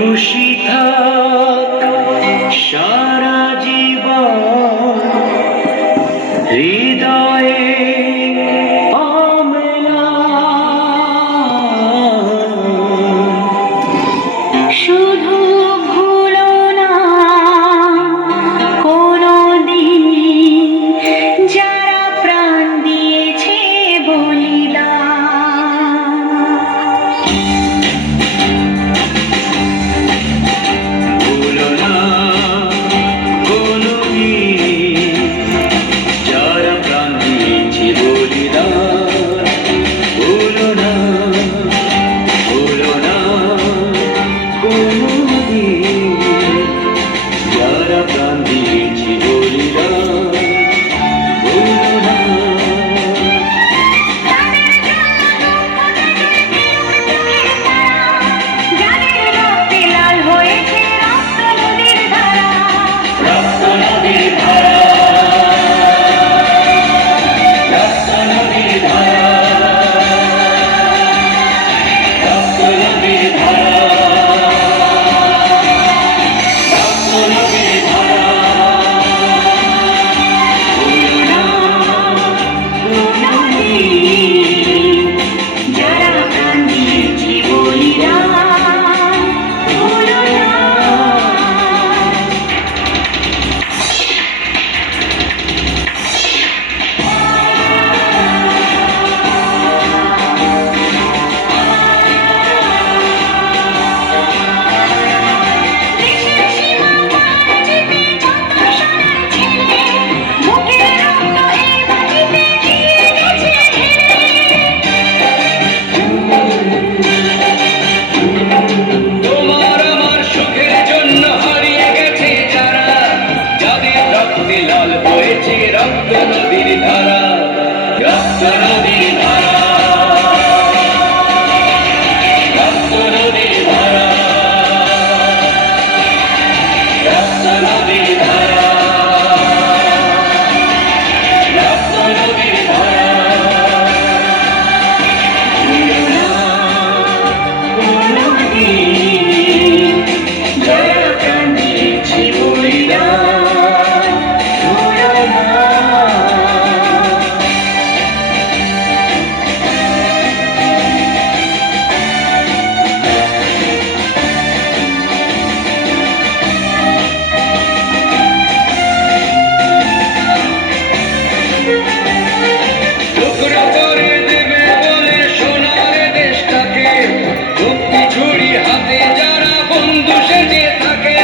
খুশি থাক সারা জীবন হৃদয়ে শুধু ভুলো না কোনোদিন যারা প্রাণ দিয়েছে বলিদান। ভুলো না কোনোদিন যারা প্রাণ দিয়েছে বলিদান। ভুলো না কোনোদিন যারা প্রাণ দিয়েছে বলিদান। ভুলো না। যাদের রক্তে লাল হয়েছে রক্ত নদীর ধারা, রক্ত নদীর ধারা, রক্ত নদীর ধারা, রক্ত নদীর ধারা, রক্ত নদীর ধারা। ভুলো না কোনোদিন যারা প্রাণ দিয়েছে বলিদান। ভুলো না। দেশের সীমা পার যেতে যত সোনার ছেলে, বুকের রক্ত এই মাটিতে দিয়ে গেছে ঢেলে। তোমার আমার সুখের জন্য হারিয়ে গেছে যারা, যাদের রক্তে লাল হয়েছে রক্ত নদীর ধারা, রক্ত নদীর ধারা, রক্ত নদীর ধারা, রক্ত নদীর ধারা, রক্ত নদীর ধারা। ভুলো না কোনোদিন যারা প্রাণ দিয়েছে বলিদান। ভুলো না। টুকরো করে দেবে বলে সোনার দেশটাকে, মুক্তি ছুরি হাতে যারা বন্ধু সেজে থাকে।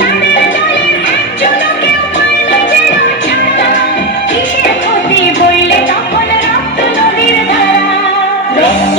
তাদের দলের একজনও কেউ পায়নি যেন ছাড়া, কিসের ক্ষতি বললে তখন রক্ত নদীর ধারা। রক্ত